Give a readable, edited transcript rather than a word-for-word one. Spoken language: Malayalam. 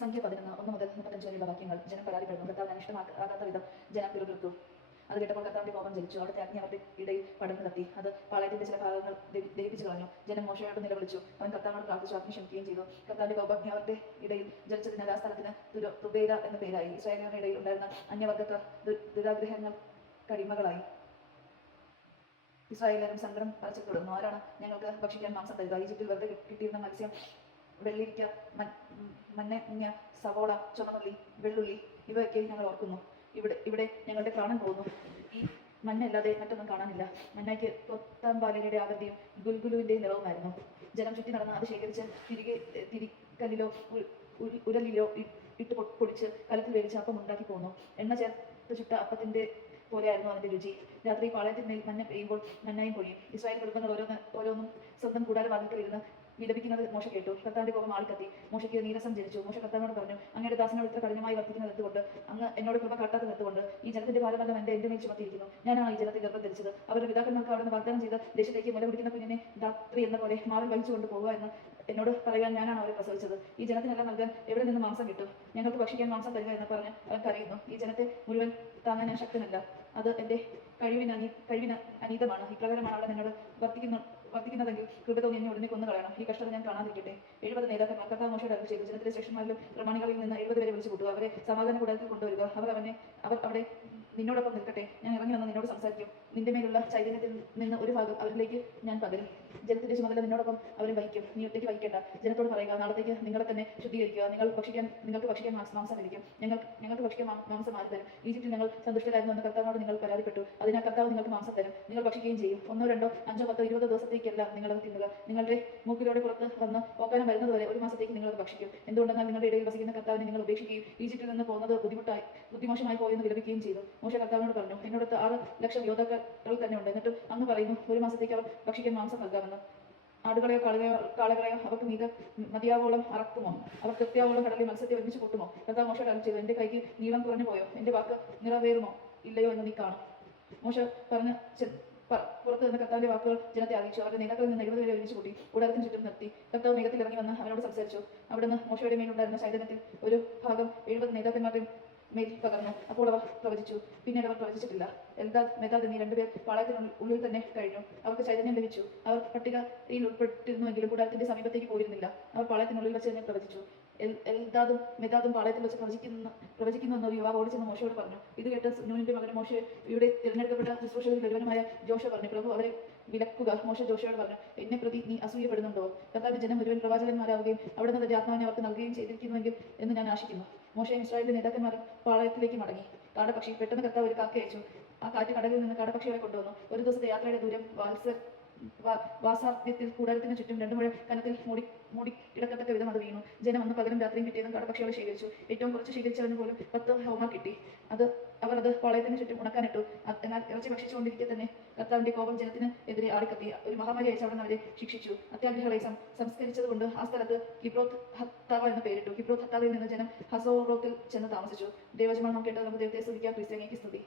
സംഖ്യ 11:1 മുതൽ 35 വരെയുള്ള വാക്യങ്ങൾ. ജനം പരാതിപ്പെടുന്നു. കർത്താവിന് അനിഷ്ടമാകാത്ത വിധം ജനം പിറുപിറുത്തു. അത് കേട്ടപ്പോൾ കർത്താവിന്റെ കോപം ജ്വലിച്ചു. അവിടുത്തെ അഗ്നി അവരുടെ ഇടയിൽ പടർന്നു കത്തി. അത് പാളയത്തിന്റെ ചില ഭാഗങ്ങൾ ദഹിപ്പിച്ചു കളഞ്ഞു. ജനം മോശയോട് നിലവിളിച്ചു. അവൻ കർത്താവിനോട് പ്രാർത്ഥിച്ചു. അഗ്നി ക്ഷമിക്കുകയും ചെയ്തു. കർത്താവിന്റെ കോപാഗ്നി അവരുടെ ഇടയിൽ ജ്വലിച്ചതിനാൽ ആ സ്ഥലത്തിന് തുബേര എന്ന പേരായി. ഇസ്രായേലിന്റെ ഇടയിൽ ഉണ്ടായിരുന്ന അന്യവർഗക്കാർ ദുരാഗ്രഹങ്ങൾ കടിമകളായി. ഇസ്രായേലും സങ്കടം പറിച്ചു തുടർന്നു. ആരാണ് ഞങ്ങൾക്ക് ഭക്ഷിക്കാൻ മാംസം തരിക? ഈജിപ്തിൽ വെറുതെ കിട്ടിയിരുന്ന മത്സ്യം, വെള്ളിരിക്ക, മഞ്ഞ, സവോള, ചുമന്നുള്ളി, വെള്ളുള്ളി ഇവയൊക്കെ ഞങ്ങൾ ഓർക്കുന്നു. ഇവിടെ ഞങ്ങളുടെ പ്രാണൻ പോകുന്നു. ഈ മഞ്ഞല്ലാതെ മറ്റൊന്നും കാണാനില്ല. മഞ്ഞയ്ക്ക് പൊത്താമ്പാലയുടെ ആകൃതിയും ഗുൽഗുലുവിന്റെ നിറവുമായിരുന്നു. ജനം ചുറ്റി നടന്ന് അത് ശേഖരിച്ച് തിരിക്കല്ലിലോ ഉരലിലോ ഇട്ട് പൊടിച്ച് കലത്തിൽ വേവിച്ച് അപ്പം ഉണ്ടാക്കി പോന്നു. എണ്ണ ചേർത്ത് ചുട്ട അപ്പത്തിന്റെ പോലെയായിരുന്നു അതിന്റെ രുചി. രാത്രി പാളയത്തിന്മേൽ മഞ്ഞ പെയ്യുമ്പോൾ മഞ്ഞയും പൊഴിയും. ഇസ്രായേൽ കുടുംബങ്ങൾ ഓരോന്നും സ്വന്തം കൂടാര വാതിൽക്കൽ ഇരുന്ന് വിലപിക്കുന്നത് മോശ കേട്ടു. കർത്താവിന്റെ കോപം ആളിക്കത്തി. മോശയ്ക്ക് നീരസം ജനിച്ചു. മോശ കർത്താവിനോട് പറഞ്ഞു, അങ്ങയുടെ ദാസനോട് ഇത്ര കഠിനമായി വർദ്ധിക്കുന്നത് എന്തുകൊണ്ട്? അങ്ങ് എന്നോട് കൃപ കാട്ടാത്തത് എന്തുകൊണ്ട്? ഈ ജനത്തിന്റെ ഭാരമെല്ലാം എന്റെ മേൽ ചുമത്തിയിരിക്കുന്നു. ഞാനാണ് ഈ ജനത്തെ ഗർഭം ധരിച്ചത്. അവരുടെ പിതാക്കന്മാർക്ക് അവിടുന്ന് വാഗ്ദാനം ചെയ്ത് ദേശത്തേക്ക് മുല കുടിക്കുന്ന കുഞ്ഞിനെ രാത്രി എന്ന പോലെ മാറിൽ വഹിച്ചുകൊണ്ട് പോകുക എന്ന് എന്നോട് പറയാൻ ഞാനാണ് അവരെ പ്രസവിച്ചത്. ഈ ജനത്തിനെല്ലാം നൽകാൻ എവിടെ നിന്ന് മാംസം കിട്ടും? ഞങ്ങൾക്ക് ഭക്ഷിക്കാൻ മാംസം തരിക എന്ന് പറഞ്ഞ് അവൻ കരയുന്നു. ഈ ജനത്തെ മുഴുവൻ താങ്ങാൻ ഞാൻ ശക്തനല്ല. അത് എന്റെ കഴിവിന് അനീതമാണ്. ഇപ്രകാരമാണ് അവിടെ നിന്നോട് വർദ്ധിക്കുന്നതെങ്കിൽ കൃപ തോന്നി എന്നെ ഉടനെ കൊന്നു കളയണം. ഈ കഷ്ടത ഞാൻ കാണാതിരിക്കട്ടെ. 70 നേതാക്കന്മാർ കർത്താവ് മോശയോട് അരുളി ചെയ്തു, ജനത്തിലെ ശ്രേഷ്ഠന്മാരിലും പ്രമാണികളിൽ നിന്ന് 70 പേരെ വിളിച്ചു കൂട്ടുക. അവരെ സമാധാന കൂടാരത്തിൽ കൊണ്ടുവരിക. അവർ അവിടെ നിന്നോടൊപ്പം നിൽക്കട്ടെ. ഞാൻ ഇറങ്ങി വന്ന് നിന്നോട് സംസാരിക്കും. നിന്റെ മേലുള്ള ചൈതന്യത്തിൽ നിന്ന് ഒരു ഭാഗം അവരിലേക്ക് ഞാൻ പകരും. ജനത്തിന്റെ ചുമതല നിന്നോടൊപ്പം അവരെ വഹിക്കും. നീ ഒറ്റയ്ക്ക് വഹിക്കേണ്ട. ജനത്തോട് പറയുക, നാളത്തേക്ക് നിങ്ങളെ തന്നെ ശുദ്ധീകരിക്കുക. നിങ്ങൾക്ക് ഭക്ഷിക്കാൻ മാംസം ലഭിക്കും. ഞങ്ങൾക്ക് ഭക്ഷിക്കാൻ മാംസം ആര് തരും? ഈജിപ്തിൽ ഞങ്ങൾ സന്തുഷ്ടരായിരുന്നു എന്ന് കർത്താവിനോട് നിങ്ങൾ പരാതിപ്പെട്ടു. അതിനാൽ കർത്താവ് നിങ്ങൾക്ക് മാംസം തരും. നിങ്ങൾ ഭക്ഷിക്കുകയും ചെയ്യും. 1, 2, 5, 10, 20 ദിവസത്തേക്കല്ല നിങ്ങളത് തിന്നുക. നിങ്ങളുടെ മൂക്കിലൂടെ പുറത്ത് വന്ന് ഓക്കാനം വരുന്നതുവരെ 1 മാസത്തേക്ക് നിങ്ങളത് ഭക്ഷിക്കും. എന്തുകൊണ്ടെന്നാൽ നിങ്ങളുടെ ഇടയിൽ വസിക്കുന്ന കർത്താവിനെ നിങ്ങൾ ഉപേക്ഷിക്കുകയും ഈജിപ്തിൽ നിന്ന് പോകുന്നത് ബുദ്ധിമോശമായി പോയെന്ന് വിലപിക്കുകയും ചെയ്തു. മോശ കർത്താവിനോട് പറഞ്ഞു, എന്നോടൊത്ത് 6 ലക്ഷം യോദ്ധാക്കൾ തന്നെ ഉണ്ട്. എന്നിട്ടും അങ്ങ് പറയുന്നു 1 മാസത്തേക്ക് അവർ ഭക്ഷിക്കാൻ മാംസം നൽകാമെന്ന്. ആടുകളെയോ കാളകളെയോ അവർക്ക് മതിയാവോളം അറക്കുമോ? അവർ തൃപ്തിയാവോളം കടലിൽ മത്സ്യത്തെ ഒരുമിച്ച് കൂട്ടുമോ? കർത്താവ് മോശ അരുളി ചെയ്തു, എന്റെ കൈക്ക് നീളം കുറഞ്ഞു പോയോ? എന്റെ വാക്ക് നിറവേറുമോ ഇല്ലയോ എന്ന് നീ കാണും. മോശ പറഞ്ഞ് പുറത്ത് നിന്ന് കർത്താവിന്റെ വാക്കുകൾ ജനത്തെ അറിയിച്ചു. അവരുടെ നേതാക്കളിൽ നിന്ന് 70 പേരെ ഒരുമിച്ച് കൂട്ടി കൂടാരത്തിന് ചുറ്റും നിർത്തി. കർത്താവ് മേഘത്തിൽ ഇറങ്ങി വന്ന് അവനോട് സംസാരിച്ചു. അവിടുന്ന് മോശയുടെ മേലുണ്ടായിരുന്ന ചൈതന്യത്തിൽ ഒരു ഭാഗം 70 നേതാക്കന്മാരുടെയും മേൽ പകർന്നു. അപ്പോൾ അവർ പ്രവചിച്ചു. പിന്നീട് അവർ പ്രവചിച്ചിട്ടില്ല. എൽദാദ്, മെദാദ് എന്നീ 2 പേർ പാളയത്തിനുള്ളിൽ തന്നെ കഴിഞ്ഞു. അവർക്ക് ചൈതന്യം ലഭിച്ചു. അവർ പട്ടികയിൽ ഉൾപ്പെട്ടിരുന്നുവെങ്കിലും കൂടാരത്തിന്റെ സമീപത്തേക്ക് പോയിരുന്നില്ല. അവർ പാളയത്തിനുള്ളിൽ വെച്ച് തന്നെ പ്രവചിച്ചു. എൽദാദും മെദാദും പാളയത്തിൽ വെച്ച് പ്രവചിക്കുന്നു ഒരു യുവാവ് ഓടിച്ചെന്ന് മോശയോട് പറഞ്ഞു. ഇത് കേട്ട് നൂനിന്റെ മകൻ മോശയുടെ തിരഞ്ഞെടുക്കപ്പെട്ട ശുശ്രൂഷകരിൽ ഒരുവനുമായ ജോഷ പറഞ്ഞു, പ്രഭു അവരെ വിലക്കുക. മോശ ജോഷയോട് പറഞ്ഞു, എന്നെ പ്രതി നീ അസൂയപ്പെടുന്നുണ്ടോ? കർത്താവിന്റെ ജനം മുഴുവൻ പ്രവാചകന്മാരാവുകയും അവിടുന്ന് തന്റെ ആത്മാവിനെ അവർക്ക് നൽകുകയും ചെയ്തിരിക്കുന്നുവെങ്കിൽ എന്ന് ഞാൻ ആശിക്കുന്നു. മോശയും ഇസ്രായേലിന്റെ നേതാക്കന്മാരും പാളയത്തിലേക്ക് മടങ്ങി. കാടപക്ഷി പെട്ടെന്ന് കർത്താവ് ഒരു കാക്ക അയച്ചു. ആ കാറ്റ് കടലിൽ നിന്ന് കാടപക്ഷികളെ കൊണ്ടുവന്നു. ഒരു ദിവസത്തെ യാത്രയുടെ ദൂരം വാസാർദ്ധ്യത്തിൽ കൂടാരത്തിന് ചുറ്റും 2 മുഴം കനത്തിൽ മൂടി കിടക്കത്തക്ക വിധം അത് വീണു. ജനം അന്ന് പകലും രാത്രിയും കിട്ടിയതും കാടപക്ഷികളെ ശേഖരിച്ചു. ഏറ്റവും കുറച്ച് ശേഖരിച്ചവന് പോലും 10 ഹോമർ കിട്ടി. അവർ അത് പാളയത്തിന് ചുറ്റും ഉണക്കാനിട്ടു. എന്നാൽ ഇറച്ചി ഭക്ഷിച്ചുകൊണ്ടിരിക്കെ തന്നെ കർത്താവിന്റെ കോപം ജനത്തിന് എതിരെ ആളിക്കത്തി. ഒരു മഹാമാരി അയച്ച് അവിടെ അവരെ ശിക്ഷിച്ചു. അത്യാഗ്രഹികളെ സംസ്കരിച്ചത് കൊണ്ട് ആ സ്ഥലത്ത് കിബ്രോത്ത് ഹത്താവ എന്ന് പേരിട്ടു. കിബ്രോത്ത് ഹത്താവയിൽ നിന്ന് ജനം ഹസോറോത്തിൽ ചെന്ന് താമസിച്ചു. ദൈവജനം കേട്ട് നമുക്ക് ദൈവത്തെ സ്തുതിക്കാം. ക്രിസ്ത്യാനിക്ക് സ്തുതി.